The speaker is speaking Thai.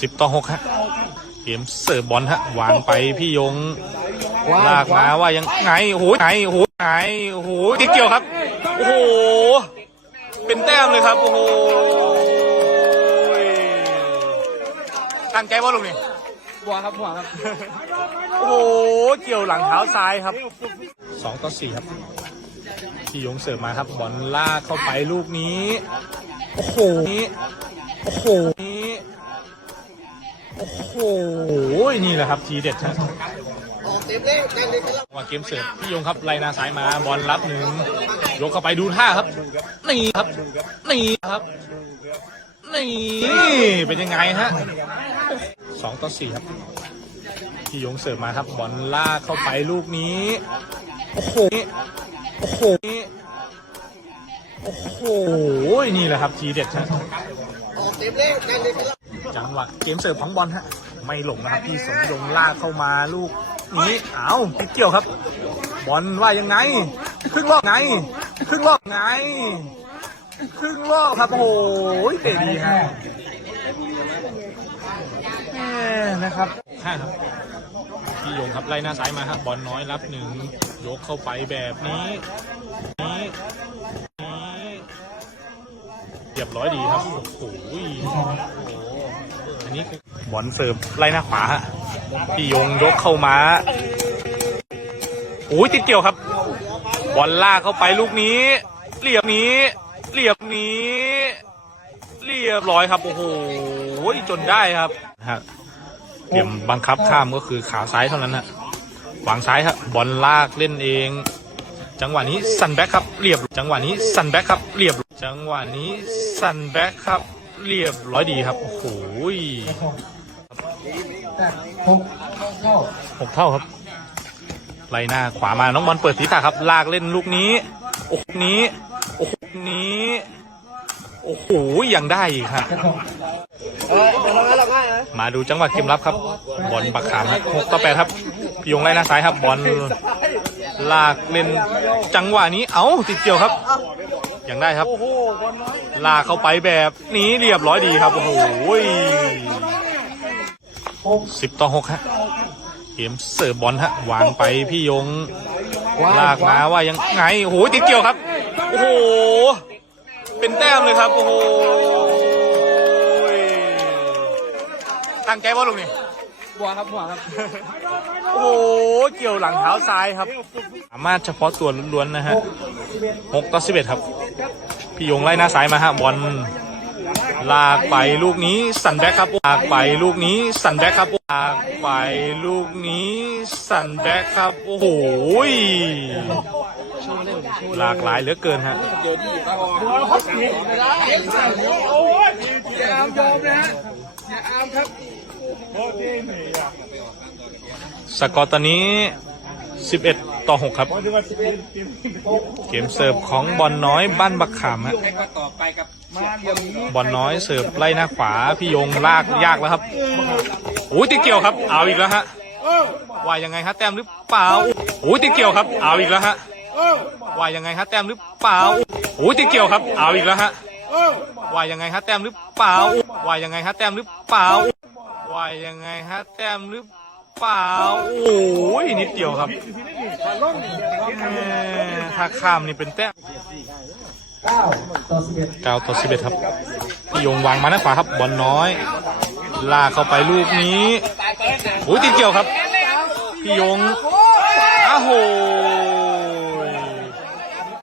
สิบต่อหกฮะเกมเสิร์ฟบอลฮะวางไปพี่ยงลากมาว่ายังไงโอ้โหไงโอ้โหไงโอ้โหติดเกี่ยวครับ โอ้โห เป็นแต้มเลยครับ โอ้โหตั้งใจว่าลงนี่หัวครับหัวครับ โอ้โห เกี่ยวหลังเท้าซ้ายครับสองต่อสี่ครับพี่ยงเสิร์ฟมาครับบอลลากเข้าไปลูกนี้ โอ้โหโอ้โห โอ้โห นี่แหละครับ ทีเด็ดฮะว่าเกมเสิร์ฟพี่ยงครับไลน้าซ้ายมาบอลรับหนึ่งยกเข้าไปดูท่าครับนี่ครับนี่ครับนี่เป็นยังไงฮะสองต่อสี่ครับพี่ยงเสิร์ฟมาครับบอลลากเข้าไปลูกนี้โอ้โหโอ้โหโอ้โหนี่แหละครับทีเด็ดฮะ จังหวะเกมเสิร์ฟของบอลฮะ ไม่หลงนะครับพี่สมยงลากเข้ามาลูกนี้เอาติดเกี่ยวครับ บอลว่ายังไง ครึ่งรอบไง ครึ่งรอบไง ครึ่งรอบครับโอ้โหเตะดีฮะนะครับห้าครับพี่ยงครับไล่หน้าซ้ายมาครับอลน้อยรับหนึ่งยกเข้าไปแบบนี้นี้นี้เรียบร้อยดีครับโอ้โห อันนี้บอลเสิร์ฟไล่หน้าขวาฮะพี่ยงยกเข้ามาโอ้ยติดเกี่ยวครับ บอลลากเข้าไปลูกนี้เรียบนี้เรียบนี้ เรียบร้อยครับ โอ้โหจนได้ครับฮะเตรียมบังคับข้ามก็คือขาซ้ายเท่านั้นฮะวางซ้ายครับบอลลากเล่นเอง จังหวะนี้สันแบ็คครับเรียบจังหวะนี้สันแบ็คครับเรียบจังหวะนี้สันแบ็คครับ เรียบร้อยดีครับ โอ้โหหกเข้าหกเท่าครับไล่หน้าขวามาน้องบอลเปิดศีรษะครับ ลากเล่นลูกนี้ โอ้โหนี้โอ้โหนี้ โอ้โหยังได้อีกครับเออเดี๋ยวเราเราง่ายนะมาดูจังหวะเกมรับครับ บอลบักขามครับหกต่อแปดครับพี่ยงไล่หน้าซ้ายครับบอลลากเล่นจังหวะนี้เอ้าติดเกี่ยวครับ ยังได้ครับลากเข้าไปแบบนี้เรียบร้อยดีครับ โอ้โหสิบต่อหกฮะเกมเสิร์ฟบอลฮะวางไปพี่ยงลากมาว่ายังไงโอ้โหติดเกี่ยวครับ โอ้โห เป็นแต้มเลยครับ โอ้โหตั้งใจว่าลงนี่หัวครับหัวครับ โอ้โห เกี่ยวหลังเท้าซ้ายครับ สามารถเฉพาะตัวล้วนๆนะฮะหกต่อสิบเอ็ดครับ พี่ยงไล่หน้าซ้ายมาฮะบอลลากไปลูกนี้สันแบ็คครับลากไปลูกนี้สันแบ็คครับลากไปลูกนี้สันแบ็คครับโอ้โหหลากหลายเหลือเกินฮะอย่าอามยอมนะฮะอย่าอามครับสกอร์ตอนนี้ 11 ต่อ 6 ครับ เกมเสิร์ฟของบอลน้อยบ้านบักขามฮะต่อไปกับบอลน้อยเสิร์ฟไล่หน้าขวาพี่ยงลากยากแล้วครับโอ้ยติเกี่ยวครับ เอาอีกแล้วฮะว่ายังไงฮะแต้มหรือเปล่าโอ้ยติเกี่ยวครับ เอาอีกแล้วฮะว่ายังไงฮะแต้มหรือเปล่าโอ้ยติเกี่ยวครับ เอาอีกแล้วฮะว่ายังไงฮะแต้มหรือเปล่าว่ายังไงฮะแต้มหรือเปล่าว่ายังไงฮะแต้มหรือ เปล่า โอ้ยนิดเดียวครับแหม่ถ้าข้ามนี่เป็นแต้มเก้าต่อสิบเอ็ดเก้าต่อสิบเอ็ดครับพี่ยงวางมาหน้าขวาครับบอลน้อย ลากเข้าไปลูกนี้โอ้ยติดเกี่ยวครับ พี่ยงอ้าวโห